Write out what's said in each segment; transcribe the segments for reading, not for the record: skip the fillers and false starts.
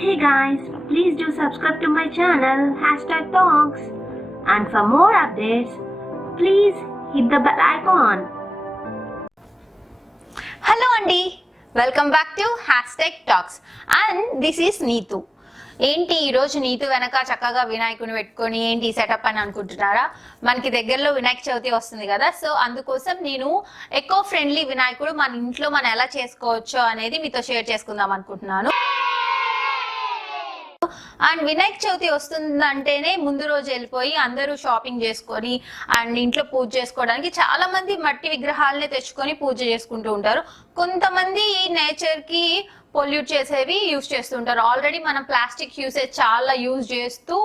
Hey guys, please do subscribe to my channel #talks, and for more updates, please hit the bell icon. Hello Andy, welcome back to #talks and this is Neethu. ఏంటి ఈరోజు నీతు వెనక చక్కగా వినాయకుని పెట్టుకొని ఏంటి setup అని అనుకుంటున్నారా? మనకి దగ్గరలో వినాయక చవితి వస్తుంది కదా, సో అందుకోసం నేను ఎకో ఫ్రెండ్లీ వినాయకుడు మన ఇంట్లో మనం ఎలా చేసుకోవచ్చో అనేది మీతో షేర్ చేసుకుందాం అనుకుంటున్నాను. అండ్ వినాయక చవితి వస్తుందంటేనే ముందు రోజు వెళ్ళిపోయి అందరూ షాపింగ్ చేసుకొని అండ్ ఇంట్లో పూజ చేసుకోవడానికి చాలా మంది మట్టి విగ్రహాలనే తెచ్చుకొని పూజ చేసుకుంటూ ఉంటారు. కొంతమంది నేచర్ కి పొల్యూట్ చేసేవి యూజ్ చేస్తుంటారు. ఆల్రెడీ మనం ప్లాస్టిక్ యూసేజ్ చాలా యూజ్ చేస్తూ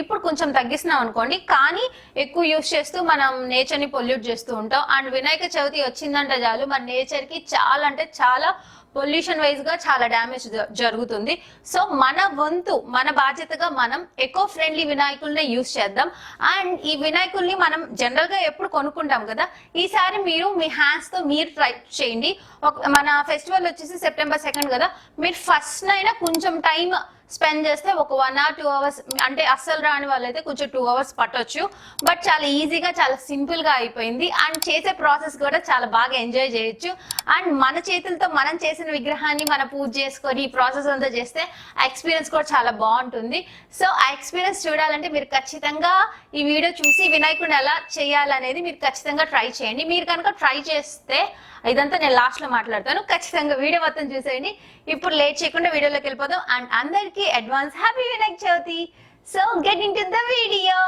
ఇప్పుడు కొంచెం తగ్గిస్తున్నాం అనుకోండి, కానీ ఎక్కువ యూజ్ చేస్తూ మనం నేచర్ ని పొల్యూట్ చేస్తూ ఉంటాం. అండ్ వినాయక చవితి వచ్చిందంటే చాలు మన నేచర్ కి చాలా అంటే చాలా పొల్యూషన్ వైజ్ గా చాలా డ్యామేజ్ జరుగుతుంది. సో మన వంతు మన బాధ్యతగా మనం ఎకో ఫ్రెండ్లీ వినాయకుల్ని యూజ్ చేద్దాం. అండ్ ఈ వినాయకుల్ని మనం జనరల్ గా ఎప్పుడు కొనుక్కుంటాం కదా, ఈసారి మీరు మీ హ్యాండ్స్ తో మీరు ట్రై చేయండి. మన ఫెస్టివల్ వచ్చేసి సెప్టెంబర్ 2 కదా, మీరు ఫస్ట్ అయినా కొంచెం టైం స్పెండ్ చేస్తే ఒక 1 or 2 hours, అంటే అస్సలు రాని వాళ్ళైతే కొంచెం 2 hours పట్టొచ్చు. బట్ చాలా ఈజీగా చాలా సింపుల్ గా అయిపోయింది. అండ్ చేసే ప్రాసెస్ కూడా చాలా బాగా ఎంజాయ్ చేయొచ్చు. అండ్ మన చేతులతో మనం చేసిన విగ్రహాన్ని మన పూజ చేసుకొని ఈ ప్రాసెస్ అంతా చేస్తే ఆ ఎక్స్పీరియన్స్ కూడా చాలా బాగుంటుంది. సో ఆ ఎక్స్పీరియన్స్ చూడాలంటే మీరు ఖచ్చితంగా ఈ వీడియో చూసి వినాయకుడిని ఎలా చేయాలనేది మీరు ఖచ్చితంగా ట్రై చేయండి. మీరు కనుక ట్రై చేస్తే ఇదంతా నేను లాస్ట్ లో మాట్లాడతాను, ఖచ్చితంగా వీడియో మొత్తం చూసేయండి. ఇప్పుడు లేట్ చేయకుండా వీడియోలోకి వెళ్ళిపోదాం. అండ్ అందరికీ advance happy Vinayaka Chavithi. So get in to the video.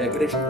Decoration.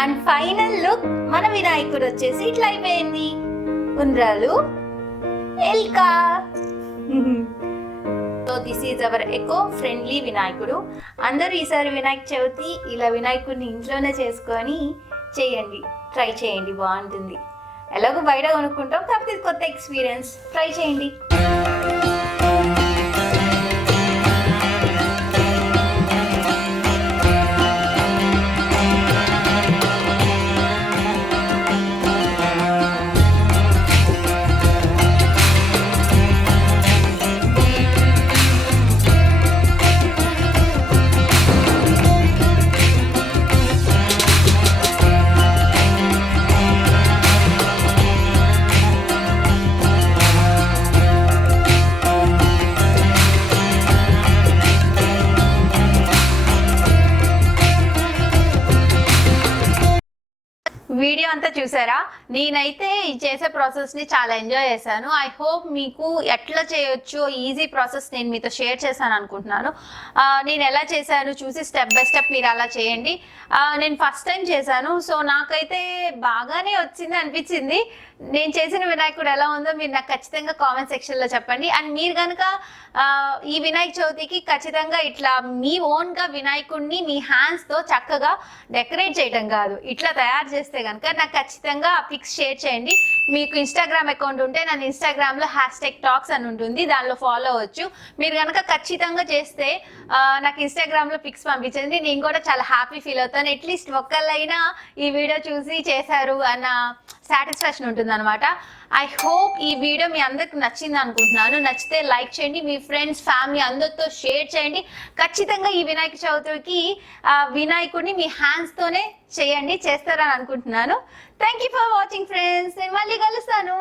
And final look మన వినాయకుడు వచ్చేసి ఇట్లా అయిపోయింది. ఉండ్రాలు, ఎల్కా. So this is our eco friendly వినాయకుడు. అందరూ ఈసారి వినాయక చవితి ఇలా వినాయకుడిని ఇంట్లోనే చేసుకొని చేయండి, ట్రై చేయండి, బాగుంటుంది. ఎలాగో బయట కొనుక్కుంటాం, కాకపోతే కొత్త ఎక్స్పీరియన్స్, ట్రై చేయండి. వీడియో అంతా చూసారా? నేనైతే ఈ చేసే ప్రాసెస్ని చాలా ఎంజాయ్ చేశాను. ఐ హోప్ మీకు ఎట్లా చేయొచ్చో ఈజీ ప్రాసెస్ నేను మీతో షేర్ చేశాను అనుకుంటున్నాను. నేను ఎలా చేశాను చూసి స్టెప్ బై స్టెప్ మీరు అలా చేయండి. నేను ఫస్ట్ టైం చేశాను, సో నాకైతే బాగానే వచ్చింది అనిపించింది. నేను చేసిన వినాయకుడు ఎలా ఉందో మీరు నాకు ఖచ్చితంగా కామెంట్ సెక్షన్లో చెప్పండి. అండ్ మీరు కనుక ఈ వినాయక చవితికి ఖచ్చితంగా ఇట్లా మీ ఓన్గా వినాయకుడిని మీ హ్యాండ్స్తో చక్కగా డెకరేట్ చేయడం కాదు, ఇట్లా తయారు చేస్తే కనుక నాకు ఖచ్చితంగా పిక్స్ షేర్ చేయండి. మీకు ఇన్స్టాగ్రామ్ అకౌంట్ ఉంటే నన్ను ఇన్స్టాగ్రామ్లో #talks అని ఉంటుంది, దానిలో ఫాలో అవ్వచ్చు. మీరు కనుక ఖచ్చితంగా చేస్తే నాకు ఇన్స్టాగ్రామ్లో పిక్స్ పంపించండి, నేను కూడా చాలా హ్యాపీ ఫీల్ అవుతాను. అట్లీస్ట్ ఒక్కళ్ళైనా ఈ వీడియో చూసి చేశారు అన్న సాటిస్ఫాక్షన్ ఉంటుంది అనమాట. ఐ హోప్ ఈ వీడియో మీ అందరికి నచ్చింది అనుకుంటున్నాను. నచ్చితే లైక్ చేయండి, మీ ఫ్రెండ్స్ ఫ్యామిలీ అందరితో షేర్ చేయండి. ఖచ్చితంగా ఈ వినాయక చవితికి వినాయకుడిని మీ హ్యాండ్స్తోనే చేయండి, చేస్తారని అనుకుంటున్నాను. Thank you for watching friends. నేను మళ్ళీ కలుస్తాను.